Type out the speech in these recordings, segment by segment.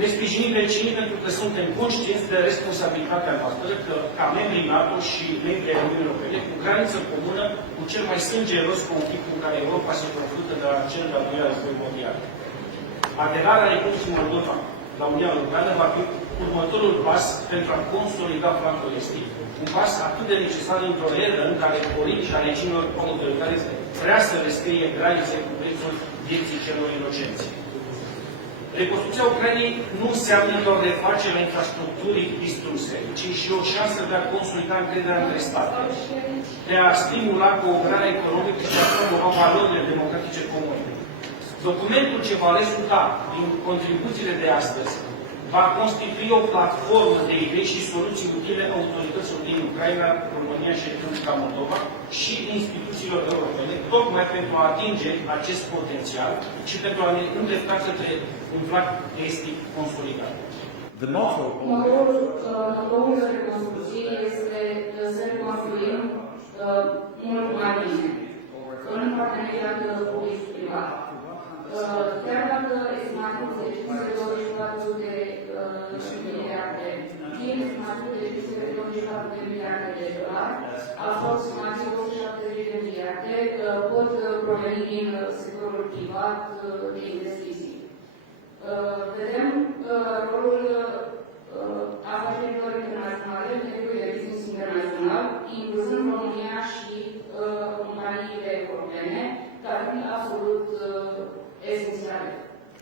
Ne sprijinim vecinii pentru că suntem conștienți de responsabilitatea noastră că, ca membrii NATO și membrii ai Uniunii Europene, cu graniță comună, cu cel mai sângeros conflict cu care Europa se confruntă de la cel de-al doilea război mondial. Aderarea Republicii Moldova la Uniunea Europeană va fi următorul pas pentru a consolida flancul estic, un pas atât de necesar într-o eră în care politica regimilor autoritare vrea să rescrie granițe cu prețul vieții celor inocenți. Reconstrucția Ucrainei nu înseamnă doar refacerea infrastructurii distruse, ci și o șansă de a consolida încrederea între state, de a stimula cooperarea economică și de a promova valorile democratice comune. Documentul ce va rezulta din contribuțiile de astăzi va constitui o platformă de idei și soluții utile autorităților din Ucraina, România și Republica Moldova și instituțiilor europene, tocmai pentru a atinge acest potențial și pentru a ne îndrepta către un flanc estic consolidat. Motorul reconstrucției este să reconstruim mult mai bine, în parteneriat public-privat. Chiar dacă estimatul de 524 de miliarde, din estimatul de 524 de miliarde de dolari, aproximativ 170 de miliarde pot proveni din sectorul privat de investiții. Vedem rolul afacerilor internaționale în mediul de business internațional, incluzând România și companiile europene, care fiind absolut esențiale.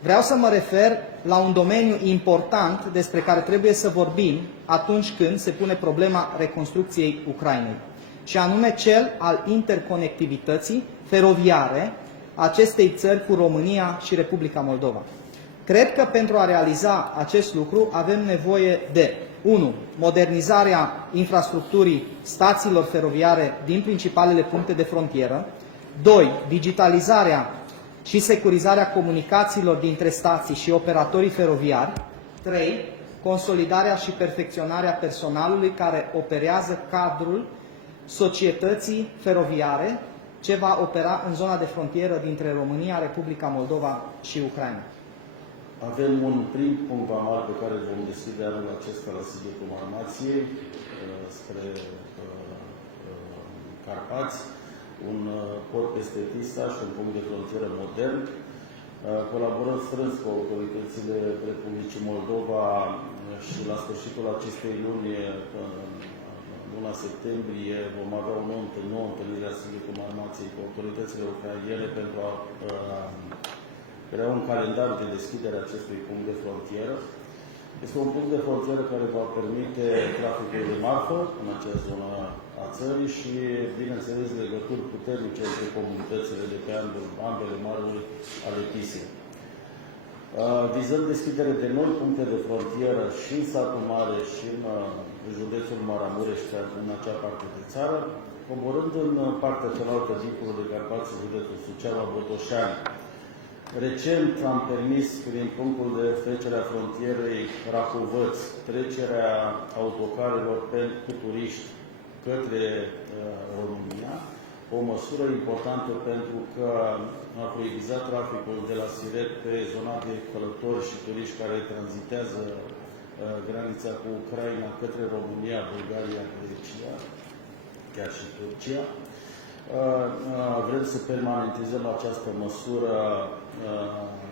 Vreau să mă refer la un domeniu important despre care trebuie să vorbim atunci când se pune problema reconstrucției Ucrainei, și anume cel al interconectivității feroviare acestei țări cu România și Republica Moldova. Cred că pentru a realiza acest lucru avem nevoie de 1. Modernizarea infrastructurii stațiilor feroviare din principalele puncte de frontieră, 2. Digitalizarea și securizarea comunicațiilor dintre stații și operatorii feroviari, 3. Consolidarea și perfecționarea personalului care operează cadrul societății feroviare ce va opera în zona de frontieră dintre România, Republica Moldova și Ucraina. Avem un prim punct vamal pe care vom deschide anul acesta la Sighetul Marmației, spre Carpați, un port peste Tisa și un punct de frontieră modern. Colaborăm strâns cu autoritățile Republicii Moldova și la sfârșitul acestei luni, luna septembrie, vom avea o nouă întâlnire a Sighetul Marmației cu autoritățile ucrainene pentru a crea un calendar de deschidere a acestui punct de frontieră. Este un punct de frontieră care va permite traficul de marfă în acea zonă a țării și, bineînțeles, legături puternice între comunitățile de pe ambele maluri ale Tisei. Vizăm deschidere de noi puncte de frontieră și în satul mare și în județul Maramureș, în acea parte de țară, coborând în partea cealaltă, dincolo de Carpați, județul Suceava-Botoșani. Recent am permis, prin punctul de trecere a frontierei Rahovăț, trecerea autocarelor cu turiști către România, o măsură importantă pentru că a fluidizat traficul de la Siret pe zona de călători și turiști care tranzitează granița cu Ucraina către România, Bulgaria, Grecia, chiar și Turcia. Vrem să permanentizăm această măsură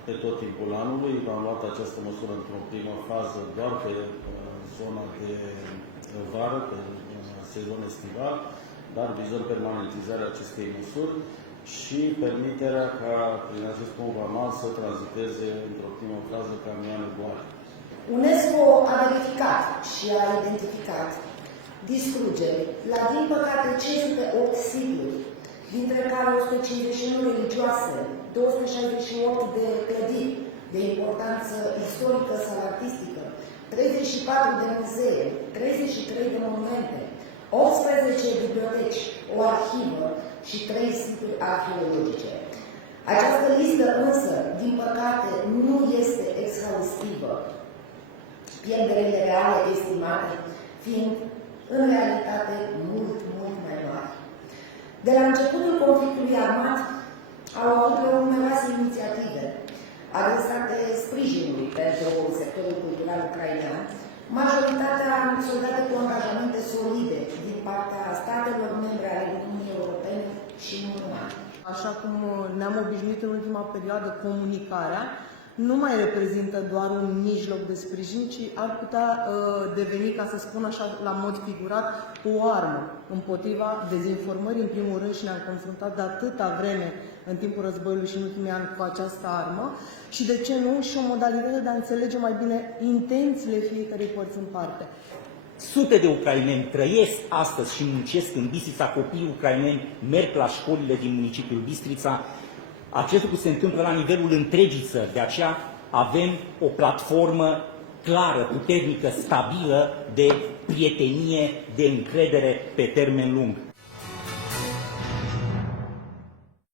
pe tot timpul anului. Am luat această măsură într-o primă fază doar pe zona de vară, pe sezon estival, dar vizăm permanentizarea acestei măsuri și permiterea ca prin acest punct vamal să tranziteze într-o primă fază camioane goale. UNESCO a verificat și a identificat distrugeri la, din păcate, 508 situri, dintre care 151 religioase, 268 de clădiri de importanță istorică sau artistică, 34 de muzee, 33 de monumente, 18 biblioteci, o arhivă și 3 situri arheologice. Această listă însă, din păcate, nu este exhaustivă, pierderile reale estimate fiind în realitate mult mai mari. De la începutul conflictului armat au avut loc numeroase inițiative adresate sprijinului pentru sectorul militar ucrainean, majoritatea soldate cu angajamente solide din partea statelor membre ale Uniunii Europene și nu numai. Așa cum ne-am obișnuit în ultima perioadă, comunicarea nu mai reprezintă doar un mijloc de sprijin, ci ar putea deveni, ca să spun așa, la mod figurat, o armă împotriva dezinformării, în primul rând, și ne-am confruntat de atâta vreme în timpul războiului și în ultimii ani cu această armă și, de ce nu, și o modalitate de a înțelege mai bine intențiile fiecărei părți în parte. Sute de ucraineni trăiesc astăzi și muncesc în Bistrița, copiii ucraineni merg la școlile din municipiul Bistrița. Acest lucru se întâmplă la nivelul întregii țări, de aceea avem o platformă clară, puternică, stabilă de prietenie, de încredere pe termen lung.